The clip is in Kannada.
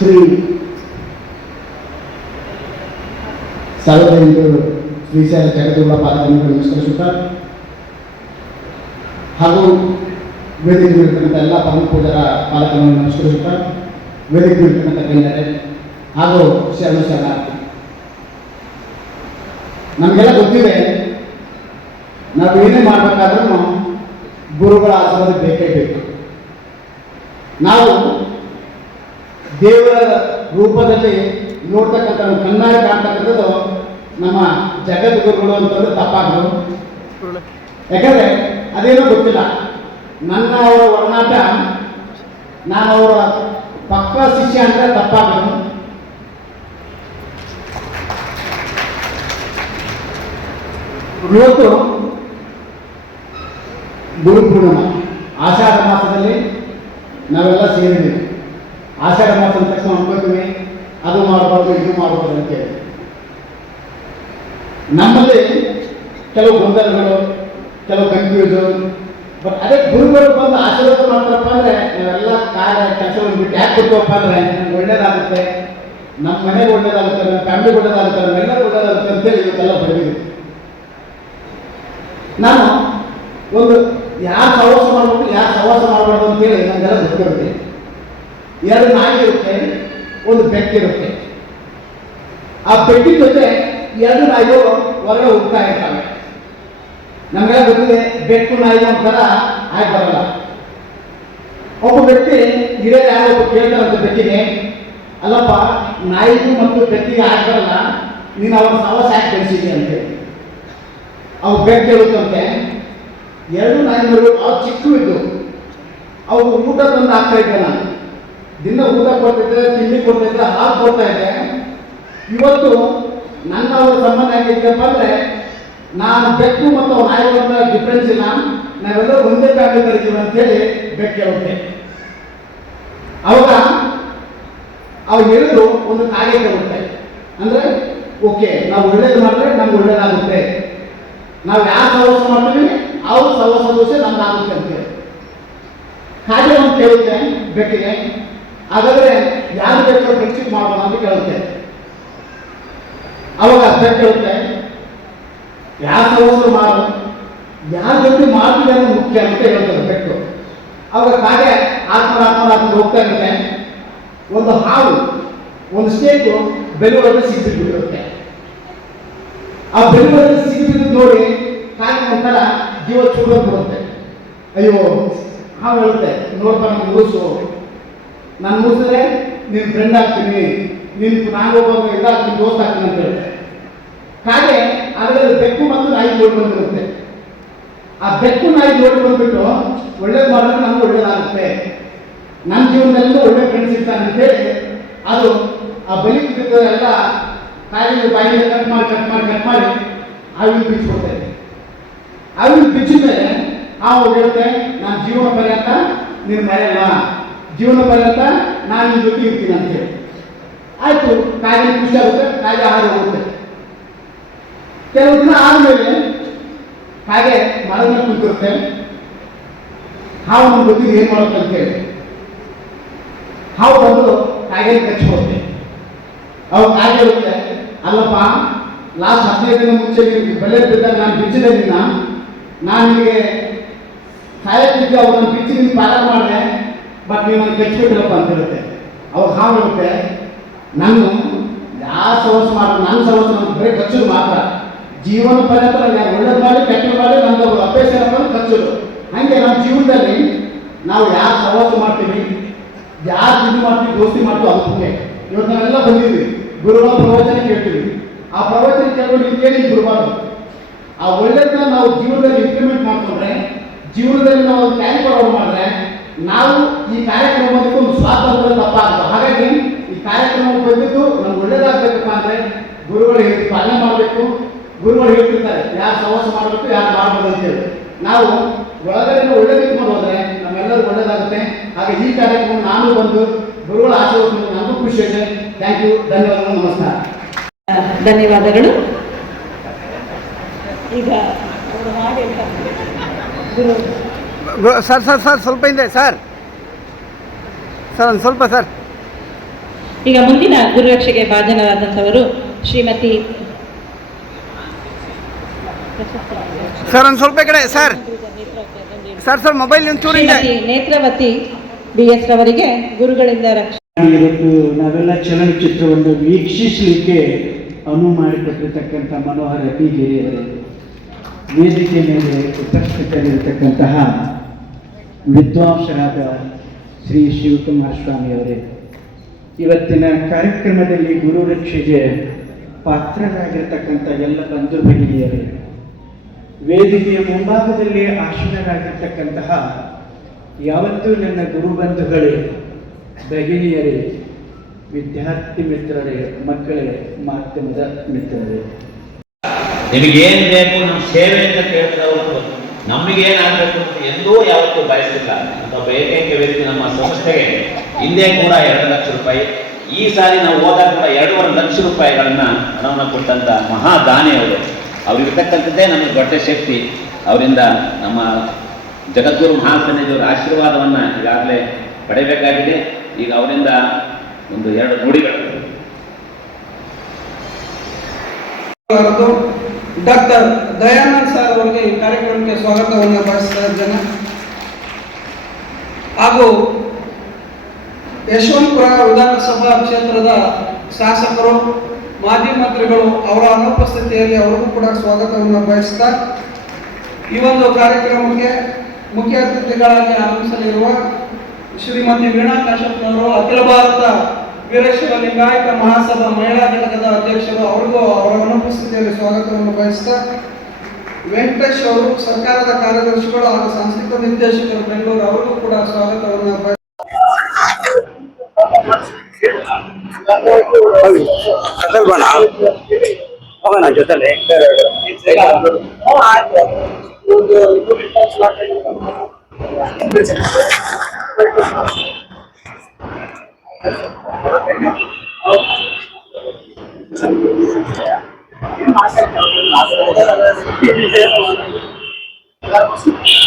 ಶ್ರೀ ಸಾವಿರದ ಶ್ರೀಶೈಲ ಜಗದ್ಗುರುಗಳ ಪಾದಗಳನ್ನು ನಮಸ್ಕರಿಸುತ್ತಾ ಹಾಗೂ ವೇದಿಕೆಯಲ್ಲಿರ್ತಕ್ಕಂಥ ಎಲ್ಲ ಪರಮ ಪೂಜರ ಪಾದಗಳನ್ನು ನಮಸ್ಕರಿಸುತ್ತಾ ವೇದಿಕೆಯಲ್ಲಿರ್ತಕ್ಕಂಥ ಗಣ್ಯರೇ ಹಾಗೂ ಶರಣಾರ್ಥಿ. ನಮಗೆಲ್ಲ ಗೊತ್ತಿದೆ, ನಾವು ಏನೇ ಮಾಡಬೇಕಾದ್ರೂ ಗುರುಗಳ ಆಶೀರ್ವಾದ ಬೇಕೇ ಬೇಕು. ನಾವು ದೇವರ ರೂಪದಲ್ಲಿ ನೋಡ್ತಕ್ಕಂಥ ಕಣ್ಣಾರೆ ಕಾಣ್ತಕ್ಕಂಥದ್ದು ನಮ್ಮ ಜಗದ್ಗುರುಗಳು ಅಂತಂದ್ರೆ ತಪ್ಪಾಗದು. ಯಾಕಂದ್ರೆ ಅದೇನೋ ಗೊತ್ತಿಲ್ಲ, ನನ್ನ ಅವರ ಒಡನಾಟ ನಾನು ಅವರ ಪಕ್ಕ ಶಿಷ್ಯ ಅಂದರೆ ತಪ್ಪಾಗದು. ಇವತ್ತು ಗುರುಪೂರ್ಣಿಮಾ, ಆಷಾಢ ಮಾಸದಲ್ಲಿ ನಾವೆಲ್ಲ ಸೇರಿದ್ದೀವಿ. ಆಷಾಢ ಮಾಸ ಅಂದ ತಕ್ಷಣ ಅನ್ಕೋತೀವಿ ಅದು ಮಾಡಬಾರ್ದು ಇದು ಮಾಡಬಾರ್ದು ಅಂತೇಳಿ. ನಮ್ಮಲ್ಲಿ ಕೆಲವು ಗೊಂದಲಗಳು, ಕೆಲವು ಕನ್ಫ್ಯೂಷನ್. ಬಟ್ ಅದೇ ಗುರುಗಳು ಬಂದು ಆಶೀರ್ವಾದ ಮಾಡ್ತಾರಪ್ಪ ಅಂದರೆ ನಾವೆಲ್ಲ ಕಾರ್ಯ ಕೆಲಸವನ್ನು ಬಿಟ್ಟು ಯಾಕೆ ಕೊಡ್ತವಪ್ಪ ಅಂದರೆ ನಮ್ಗೆ ಒಳ್ಳೇದಾಗುತ್ತೆ, ನಮ್ಮ ಮನೆಗೆ ಒಳ್ಳೇದಾಗುತ್ತೆ, ನಮ್ಮ ಫ್ಯಾಮಿಲಿಗೆ ಒಳ್ಳೇದಾಗುತ್ತೆ, ನಮ್ಮೆಲ್ಲರೂ ಒಳ್ಳೇದಾಗುತ್ತೆ ಅಂತೇಳಿ ಇವತ್ತೆಲ್ಲ ಬಂದಿದ್ದೀವಿ. ನಾನು ಒಂದು ಯಾರು ಸಹವಾಸ ಮಾಡಬೇಕು, ಯಾರು ಸಹವಾಸ ಮಾಡಬಾರ್ದು ಅಂತೇಳಿ ನಮಗೆಲ್ಲ ಗೊತ್ತಿರುತ್ತೆ. ಎರಡು ನಾಯಿ ಇರುತ್ತೆ, ಒಂದು ಬೆಕ್ಕಿರುತ್ತೆ. ಆ ಬೆಕ್ಕಿನ ಜೊತೆ ಎರಡು ನಾಯಿಗಳು ಹೊರಗಡೆ ಹೋಗ್ತಾ ಇರ್ತವೆ. ನಮಗೆಲ್ಲ ಗೊತ್ತಿದೆ, ಬೆಕ್ಕು ನಾಯಿ ಒಂಥರ ಆಗಿ ಬರಲ್ಲ. ಒಬ್ಬ ವ್ಯಕ್ತಿ ಹಿರಿಯ ಯಾರೋ ಒಬ್ಬ ಕೇಳ್ತಾರಂತ ಬೆಕ್ಕಿಗೆ, ಅಲ್ಲಪ್ಪ ನಾಯಿಗೂ ಮತ್ತು ಬೆಕ್ಕಿಗೆ ಆಗಿ ಬರಲ್ಲ, ನೀನು ಅವರ ಸಹವಾಸ ಯಾಕೆ ಬೆಳೆಸಿದೆ ಅಂತೇಳಿ. ಅವು ಬೆಕ್ಕು ಹೇಳುತ್ತಂತೆ, ಎರಡು ನಾಯಿಗಳು ಅವು ಚಿಕ್ಕ ಇದ್ದು ಅವು ಊಟ ತಂದು ಹಾಕ್ತಾ ಇದ್ದೆ. ನಾನು ದಿನ ಊಟ ಕೊಡ್ತಿದ್ದೆ, ತಿಂಡಿ ಕೊಡ್ತಿದ್ದೆ, ಹಾಲು ಕೊಡ್ತಾ ಇದ್ದೆ. ಇವತ್ತು ನನ್ನ ಅವರ ಸಂಬಂಧ ಹೇಗಿದ್ದಪ್ಪ ಅಂದರೆ ನಾನು ಬೆಕ್ಕು ಮತ್ತು ಅವ್ರ ನಾಯಿಗಳ ಡಿಫ್ರೆನ್ಸ್ ಇಲ್ಲ, ನಾವೆಲ್ಲರೂ ಒಂದೇ ಫ್ಯಾಮಿಲಿ ಕರಿತೀವಿ ಅಂತೇಳಿ ಬೆಕ್ಕು ಹೇಳುತ್ತೆ. ಅವಾಗ ಅವ್ರು ಹೇಳಿದ್ರು ಒಂದು ಕಾರ್ಯ ಕೊಡುತ್ತೆ, ಅಂದರೆ ಓಕೆ ನಾವು ಒಳ್ಳೇದು ಮಾಡಿದ್ರೆ ನಮ್ಗೆ ಒಳ್ಳೇದಾಗುತ್ತೆ, ನಾವು ಯಾರು ಸಹವಾಸ ಮಾಡ್ತೀವಿ ಅವ್ರ ಸಹವಾಸ ದೋಷ ನಮ್ಗೆ ಆಗುತ್ತೆ ಅಂತೇಳಿ ಹಾಗೆ ಒಂದು ಕೇಳುತ್ತೆ ಬೆಕ್ಕಿಗೆ. ಹಾಗಾದ್ರೆ ಯಾರು ಬೇಕಾದ್ರೂ ಫ್ರೆಂಡ್ಶಿಪ್ ಮಾಡೋಣ ಅಂತ ಕೇಳುತ್ತೆ. ಅವಾಗ ಬೆಕ್ಕು ಕೇಳುತ್ತೆ, ಯಾರು ಸಹವಾಸ ಮಾಡು, ಯಾರ ಜೊತೆ ಮಾಡ್ತೀವಿ ಅನ್ನೋದು ಮುಖ್ಯ ಅಂತ ಹೇಳ್ತಾರೆ ಬೆಕ್ಕು. ಅವಾಗ ಹಾಗೆ ಆತ್ಮ ಹೋಗ್ತಾ ಇರುತ್ತೆ. ಒಂದು ಹಾವು, ಒಂದು ಸ್ಟೇಕು ಬೆಲೂರಲ್ಲಿ ಸಿಕ್ಕಿಬಿಟ್ಟಿರುತ್ತೆ. ಆ ಬೆಲೂರಲ್ಲಿ ಸಿಕ್ಕಿಬಿದ್ದು ನೋಡಿ ಕಾಗೆ ಒಂಥರ ಜೀವ ಚೂಡ ಬರುತ್ತೆ. ಅಯ್ಯೋ, ಹಾವು ಹೇಳುತ್ತೆ, ನೋಡ್ತಾ ನಾನು ಮುಗಿಸು, ನಾನು ಮುಗಿಸಿದ್ರೆ ನೀನು ಫ್ರೆಂಡ್ ಆಗ್ತೀನಿ, ನಾನು ಒಬ್ಬ ಇದಾಗ್ತೀನಿ, ದೋಸ್ತ ಆಗ್ತೀನಿ ಅಂತ ಹೇಳುತ್ತೆ. ಕಾಗೆ ಅದರಲ್ಲಿ ಬೆಕ್ಕು ಮತ್ತು ನಾಯಿ ನೋಡಿ ಬಂದಿರುತ್ತೆ. ಆ ಬೆಕ್ಕು ನಾಯಿ ನೋಡಿ ಬಂದ್ಬಿಟ್ಟು ಒಳ್ಳೇದು ಮಾಡಿದ್ರೆ ನಮ್ಗೆ ಒಳ್ಳೇದಾಗುತ್ತೆ, ನನ್ನ ಜೀವನದಲ್ಲಿ ಒಳ್ಳೆ ಫ್ರೆಂಡ್ಸ್ ಇರ್ತಾನೆ ಅಂತೇಳಿ ಅದು ಆ ಬಲಿ ಎಲ್ಲ ಕಾಯಿಲೆ ಬಾಯಿಗೆ ಕಟ್ ಮಾಡಿ ಅವಿನ ಬಿಚ್ಚಿಕೊಡ್ತೇವೆ. ಅವಿನ ಬಿಚ್ಚಿದ ಮೇಲೆ ನಾವು ಹೇಳುತ್ತೆ, ನಾನು ಜೀವನ ಪರ್ಯಂತ ನೀನು ಮರೆಯಲ್ಲ, ಜೀವನ ಪರ್ಯಂತ ನಾನು ನಿನ್ನ ಜೊತೆ ಇರ್ತೀನಿ ಅಂತೇಳಿ. ಆಯಿತು, ಕಾಯಿಲೆ ಖುಷಿ ಆಗುತ್ತೆ, ಕಾಯಿಲೆ ಆಹಾರ ಹೋಗುತ್ತೆ. ಕೆಲವು ದಿನ ಆದಮೇಲೆ ಹಾಗೆ ಮರದ ಮೇಲೆ ಕುಂತಿರುತ್ತೆ. ಹಾವು ನಮ್ಗೆ ಗೊತ್ತಿದ್ದು ಏನು ಮಾಡುತ್ತೆ ಅಂತೇಳಿ ಹಾವು ಬಂದು ಕಾಯಿಲೆ ಕಚ್ಚಿಕೊಡುತ್ತೆ. ಅವು ಕಾಯಿಲೆ ಇರುತ್ತೆ, ಅಲ್ಲಪ್ಪ ಲಾಸ್ಟ್ 15 ದಿನ ಮುಂಚೆ ನಿಮಗೆ ಬೆಲೆ ಬಿದ್ದಾಗ ನಾನು ಬಿಚ್ಚಿದೆ ನಿನ್ನ, ನಾನು ನಿನಗೆ ಸಾಯಕ್ಕಿದ್ದೆ, ಅವ್ರು ನಾನು ಬಿಚ್ಚಿ ನಿನ್ನ ಪಾಠ ಮಾಡಿದೆ, ಬಟ್ ನೀವು ನನಗೆ ಕೆಚ್ಚಿಬಿಟ್ಟಿರಪ್ಪ ಅಂತ ಹೇಳುತ್ತೆ. ಅವ್ರು ಹಾವು ಹೇಳುತ್ತೆ, ನಾನು ಯಾರು ಸಹವಾಸ ಮಾಡೋದು, ನನ್ನ ಸಹವಾಸ ನಮ್ಗೆ ಬರೀ ಕಚ್ಚೋದು ಮಾತ್ರ, ಜೀವನ ಪರ್ಯಂತ ನಾನು ಯಾರು ಒಳ್ಳೇದು ಮಾಡಿ ಕೆಟ್ಟದ್ದು ಮಾಡಿ ನಮ್ದು ಅಭ್ಯಾಸ ಏನಪ್ಪ ಕಚ್ಚೋದು. ಹಾಗೆ ನಮ್ಮ ಜೀವನದಲ್ಲಿ ನಾವು ಯಾರು ಸಹವಾಸ ಮಾಡ್ತೀವಿ, ಯಾರು ಇದು ಮಾಡ್ತೀವಿ, ದೋಸ್ತಿ ಮಾಡ್ತೀವಿ, ಅದು ಮುಖ್ಯ. ಇವತ್ತು ನಾವೆಲ್ಲ ಬಂದಿದ್ವಿ, ಗುರುಗಳ ಪ್ರವಚನ ಕೇಳ್ತೀವಿ. ಆ ಪ್ರವಚನ ಕೇಳ್ಕೊಂಡು ನೀವು ಕೇಳಿ ಬಿಡಬಾರ್ದು. ಆ ಒಳ್ಳೆದನ್ನ ನಾವು ಜೀವನದಲ್ಲಿ ಇಂಪ್ಲಿಮೆಂಟ್ ಮಾಡಿಕೊಂಡ್ರೆ, ಜೀವನದಲ್ಲಿ ನಾವು ಟೈಮ್ ಫಾರ್ವರ್ಡ್ ಮಾಡಿದ್ರೆ, ನಾವು ಈ ಕಾರ್ಯಕ್ರಮಕ್ಕೆ ಒಂದು ಸ್ವಾತಂತ್ರ್ಯ ತಪ್ಪಾಗುತ್ತೆ. ಹಾಗಾಗಿ ಈ ಕಾರ್ಯಕ್ರಮ ಬಂದಿದ್ದು ನಮ್ಗೆ ಒಳ್ಳೇದಾಗಬೇಕಪ್ಪ ಅಂದರೆ ಗುರುಗಳು ಪಾಲನೆ ಮಾಡಬೇಕು. ಗುರುಗಳು ಹೇಳ್ತಿರ್ತಾರೆ ಯಾರು ಸಹವಾಸ ಮಾಡಬೇಕು, ಯಾರು ಮಾಡಬಹುದು ಅಂತೇಳಿ. ನಾವು ಒಳಗಡೆ ಒಳ್ಳೇದು ಇಟ್ಕೊಂಡು ಹೋದರೆ ನಮ್ಮೆಲ್ಲರೂ ಒಳ್ಳೇದಾಗುತ್ತೆ. ಹಾಗೆ ಈ ಕಾರ್ಯಕ್ರಮ ನಾನು ಬಂದು ಗುರುಗಳ ಆಶೀರ್ವಾದ ನನಗೂ ಖುಷಿ ಇದೆ. ಥ್ಯಾಂಕ್ ಯು, ಧನ್ಯವಾದಗಳು, ನಮಸ್ಕಾರ. ಧನ್ಯವಾದಗಳು. ಈಗ ಸರ್ ಸ್ವಲ್ಪ ಹಿಂದೆ ಸರ್ ಒಂದು ಸ್ವಲ್ಪ ಸರ್ ಈಗ ಮುಂದಿನ ಗುರುರಕ್ಷೆಗೆ ಭಾಜನರಾದಂಥವರು ಶ್ರೀಮತಿ ಸರ್ ಒಂದು ಸ್ವಲ್ಪ ಕಡೆ ಸರ್ ಸರ್ ಮೊಬೈಲ್ ಒಂಚೂರು ಇದೆ. ಶ್ರೀಮತಿ ನೇತ್ರಾವತಿ BS ರವರಿಗೆ ಗುರುಗಳಿಂದ ಇವತ್ತು ನಾವೆಲ್ಲ ಚಲನಚಿತ್ರವನ್ನು ವೀಕ್ಷಿಸಲಿಕ್ಕೆ ಅನುವು ಮಾಡಿಕೊಟ್ಟಿರ್ತಕ್ಕಂಥ ಮನೋಹರ ಟಿಗಿರಿಯವರೇ, ವೇದಿಕೆ ಮೇಲೆ ಉಪಸ್ಥಿತರಿರತಕ್ಕಂತಹ ವಿದ್ವಾಂಸರಾದ ಶ್ರೀ ಶಿವಕುಮಾರ ಸ್ವಾಮಿಯವರೇ, ಇವತ್ತಿನ ಕಾರ್ಯಕ್ರಮದಲ್ಲಿ ಗುರುರಕ್ಷೆಗೆ ಪಾತ್ರರಾಗಿರ್ತಕ್ಕಂಥ ಎಲ್ಲ ಬಂಧು ಭಗಿನಿಯರೇ, ವೇದಿಕೆಯ ಮುಂಭಾಗದಲ್ಲಿ ಆಸೀನರಾಗಿರ್ತಕ್ಕಂತಹ ಯಾವತ್ತೂ ನನ್ನ ಗುರುಬಂಧುಗಳೇ, ಭಗಿನಿಯರೇ, ವಿದ್ಯಾರ್ಥಿ ಮಿತ್ರರೇ, ಮಕ್ಕಳೇ, ಮಾಧ್ಯಮದ ಮಿತ್ರರೇ, ನಿಮಗೇನು ಬೇಕು ನಮ್ಮ ಸೇವೆ ಅಂತ ಕೇಳ್ತಾವ್ರು, ನಮಗೇನಾಗಬೇಕು ಅಂತ ಎಂದೂ ಯಾವತ್ತೂ ಬಯಸಿಲ್ಲ ಅಂತ ಒಬ್ಬ ಏಕೈಕ ವ್ಯಕ್ತಿ ನಮ್ಮ ಸಂಸ್ಥೆಗೆ ಹಿಂದೆ ಕೂಡ 2 ಲಕ್ಷ ರೂಪಾಯಿ, ಈ ಸಾರಿ ನಾವು ಹೋದಾಗ ಕೂಡ 2.5 ಲಕ್ಷ ರೂಪಾಯಿಗಳನ್ನ ಹಣವನ್ನು ಕೊಟ್ಟಂತ ಮಹಾದಾನಿ ಅವರು. ಅವ್ರಿಗಿರ್ತಕ್ಕಂಥದ್ದೇ ನಮಗೆ ದೊಡ್ಡ ಶಕ್ತಿ. ಅವರಿಂದ ನಮ್ಮ ಜಗದ್ಗುರು ಮಹಾಸನ್ನಿಧಿಯವರ ಆಶೀರ್ವಾದವನ್ನ ಈಗಾಗಲೇ ಪಡೆಯಬೇಕಾಗಿದೆ. ಈಗ ಅವರಿಂದ 1-2 ನುಡಿಗಳು. ಡಾಕ್ಟರ್ ದಯಾನಂದ್ ಸರ್ ಅವರಿಗೆ ಈ ಕಾರ್ಯಕ್ರಮಕ್ಕೆ ಸ್ವಾಗತವನ್ನು ಬಯಸ್ತಾ ಇದ್ದೇನೆ. ಹಾಗೂ ಯಶವಂತಪುರ ವಿಧಾನಸಭಾ ಕ್ಷೇತ್ರದ ಶಾಸಕರು, ಮಾಜಿ ಮಂತ್ರಿಗಳು ಅವರ ಅನುಪಸ್ಥಿತಿಯಲ್ಲಿ ಅವರಿಗೂ ಕೂಡ ಸ್ವಾಗತವನ್ನು ಬಯಸ್ತಾ, ಈ ಒಂದು ಕಾರ್ಯಕ್ರಮಕ್ಕೆ ಮುಖ್ಯ ಅತಿಥಿಗಳಾಗಿ ಆಗಮಿಸಲಿರುವ ಶ್ರೀಮತಿ ವೀಣಾ ಕಾಶ್ಯಪ್ನವರು, ಅಖಿಲ ಭಾರತ ವೀರಶೈವ ಲಿಂಗಾಯತ ಮಹಾಸಭಾ ಮಹಿಳಾ ಘಟಕದ ಅಧ್ಯಕ್ಷರು, ಅವರಿಗೂ ಅವರ ಅನುಪಸ್ಥಿತಿಯಲ್ಲಿ ಸ್ವಾಗತವನ್ನು ಬಯಸ್ತಾ, ವೆಂಕಟೇಶ್ ಅವರು ಸರ್ಕಾರದ ಕಾರ್ಯದರ್ಶಿಗಳು ಹಾಗೂ ಸಾಂಸ್ಕೃತಿಕ ನಿರ್ದೇಶಕರು ಬೆಂಗಳೂರು, ಅವರಿಗೂ ಕೂಡ ಸ್ವಾಗತವನ್ನು ಜೊತೆಲೆ Gracias.